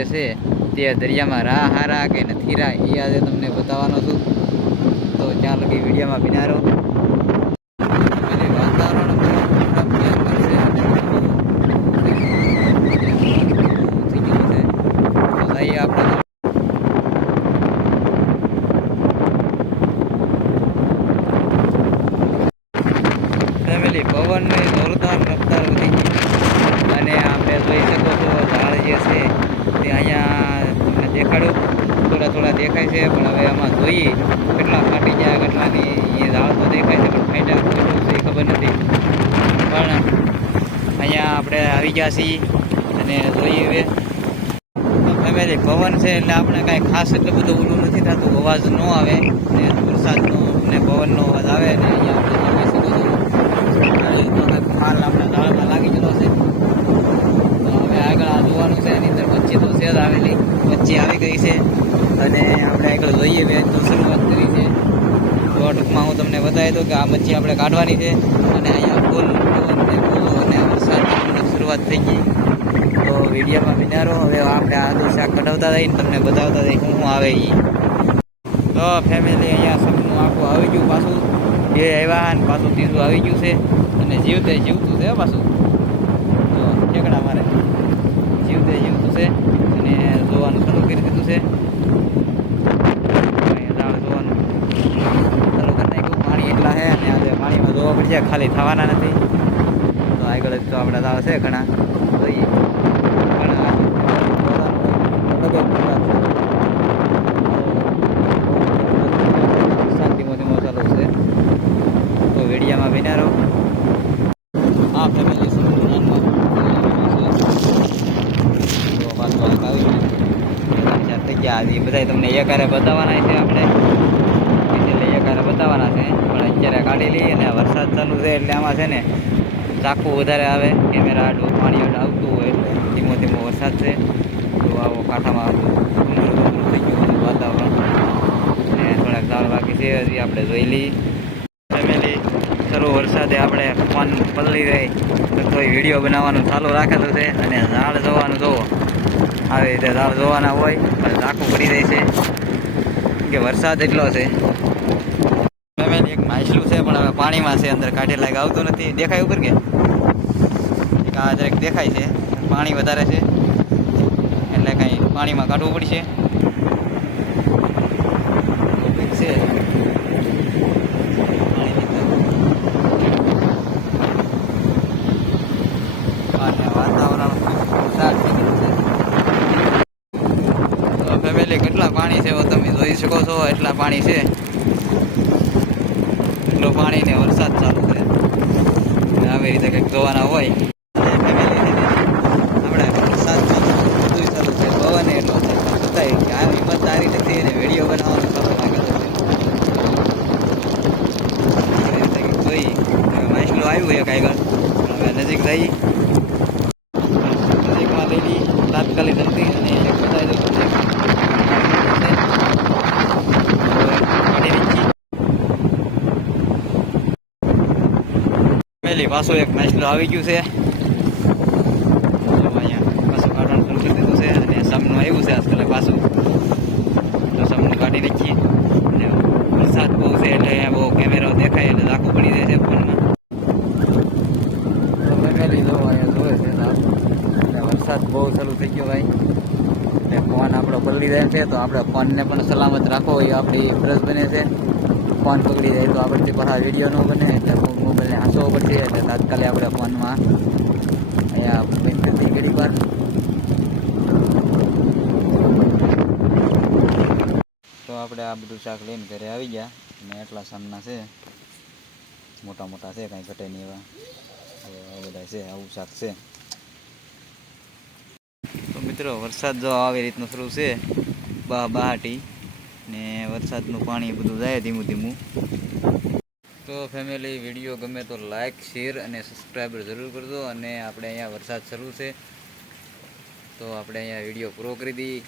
જે છે તે દરિયામાં રાહ હારા કે નથી રાહ એ આજે તમને બતાવવાનો છું. તો ત્યાં લગી વિડીયોમાં બિનારો વાતાવરણ આપણે ફેમિલી પવનની જોરદાર રફતાર વધી ગઈ અને આપણે જોઈ શકો છો ઝાડ જે છે તે અહીંયા તમને દેખાડું થોડા દેખાય છે, પણ હવે આમાં જોઈએ કેટલા ફાટી જાય કેટલાની એ ઝાડ તો દેખાય છે પણ ફાટ્યા કેટલું છે એ ખબર નથી. પણ અહીંયા આપણે આવી ગયા છીએ અને જોઈએ હવે ફેમિલી પવન છે એટલે આપણે કાંઈ ખાસ એટલું બધું ઓલું નથી થતું, અવાજ ન આવે ને વરસાદનો ને પવનનો અવાજ આવે ને અહીંયા આપણે હાલ આપણા ઝાડમાં લાગી ગયેલો છે. તો હવે આગળ આ જોવાનું છે, એની અંદર વચ્ચે તો છે જ આવેલી, વચ્ચે આવી ગઈ છે અને આપણે આગળ જોઈએ મેં તો શરૂઆત કરી છે. તો ટૂંકમાં હું તમને બતાવી દઉં કે આ મચ્છી આપણે કાઢવાની છે અને અહીંયા ફૂલ અને વરસાદની શરૂઆત થઈ ગઈ. તો વિડીયોમાં બિનારો હવે આપણે આદુ શાક કઢાવતા જઈને તમને બતાવતા જઈએ શું આવે એ. તો ફેમિલી અહીંયા સપનું આખું આવી ગયું, પાછું બે આવ્યા અને પાછું ત્રીજું આવી ગયું છે અને જીવતું છે પાછું. તો ઠેકડા મારે જીવતું છે અને જોવાનું શરૂ કરી દીધું છે. જોવાનું શરૂ કરી નાખ્યું. પાણી એટલા છે અને આજે પાણીમાં જોવા પડશે, ખાલી થવાના નથી. તો આગળ તો આપણે દાળ છે ઘણા જોઈએ ધીમો ચાલુ છે. તો વેડિયામાં બિનારો હા ફેમિલી થઈ ગયા એ બધા તમને એકારે બતાવવાના છે, આપણે એટલે એકારે બતાવવાના છે પણ અત્યારે કાઢી લઈએ અને વરસાદ ચાલુ છે એટલે આમાં છે ને ચાકુ વધારે આવે, કેમેરા આડું પાણી આવતું હોય એટલે ધીમો વરસાદ છે. તો આવો કાંઠામાં થઈ ગયું બધું વાતાવરણ ને થોડાક ઝાડ બાકી છે હજી આપણે જોઈ લઈએ. ફેમિલી શરૂ વરસાદે આપણે ફોન પલળી રહી તો વિડીયો બનાવવાનું ચાલુ રાખેલું છે અને ઝાડ જોવાનું જોવો આવી રીતે ઝાડ જોવાના હોય પણ ઝાંખું પડી જાય છે કે વરસાદ એટલો છે. ફેમિલી એક માછલું છે પણ હવે પાણીમાં છે, અંદર કાઢે લાગે આવતું નથી. દેખાય ઉપર કે એક આ જરાક દેખાય છે, પાણી વધારે છે એટલે કંઈ પાણીમાં કાઢવું પડશે. છે વાતાવરણ ફેમિલી કેટલા પાણી છે તમે જોઈ શકો છો, એટલા પાણી છે, એટલું પાણી ને વરસાદ ચાલુ છે. આવી રીતે કંઈક જોવાના હોય આપણે વરસાદ ચાલુ છે, પવન એટલો છે બતાવી કે આ હિંમતદારી નથી એને વિડીયો બનાવવાનું ચાલુ લાગેલો છે. જોઈ માછલું આવ્યું એક આગળ હવે નજીક જઈ નજીકમાં લઈ લઈ તાત્કાલિક નથી અને એક બતાવી દઉં ફેમિલી પાછું એક માછલું આવી ગયું છે. અહીંયા પાછું કાઢવાનું શરૂ કરી દીધું છે અને સામનું આવ્યું છે આજકાલ પાછું, તો સામનું કાઢી નાખીએ. અને વરસાદ બહુ છે એટલે અહીંયા બહુ કેમેરો દેખાય એટલે ઝાંખું પડી જાય છે ફોનમાં. તો ફેમિલી જો અહીંયા જોવે છે અને વરસાદ બહુ ચાલુ થઈ ગયો ભાઈ એટલે ફોન આપણો પલળી જાય છે. તો આપણે ફોનને પણ સલામત રાખવો એ આપણી ફરજ બને છે. ફોન પકડી જાય તો આપણથી પાછા વિડીયો ન બને એટલે મોબાઈલને હાંસવો પડશે એટલે તાત્કાલિક આપણે ફોનમાં અહીંયા બંધ કરી ઘડી વાર. તો આપણે આ બધું શાક લઈને ઘરે આવી ગયા અને એટલા સામના છે, મોટા છે, કાંઈ ઘટે નહીં એવા બધા છે, આવું શાક છે. તો મિત્રો વરસાદ જો આવી રીતનું શરૂ છે બહાટી ને વરસાદનું પાણી બધું જાય ધીમું. તો ફેમિલી વિડીયો ગમે તો લાઇક શેર અને સબસ્ક્રાઈબર જરૂર કરજો. અને આપણે અહીંયા વરસાદ શરૂ છે તો આપણે અહીંયા વિડીયો પૂરો કરી દઈએ.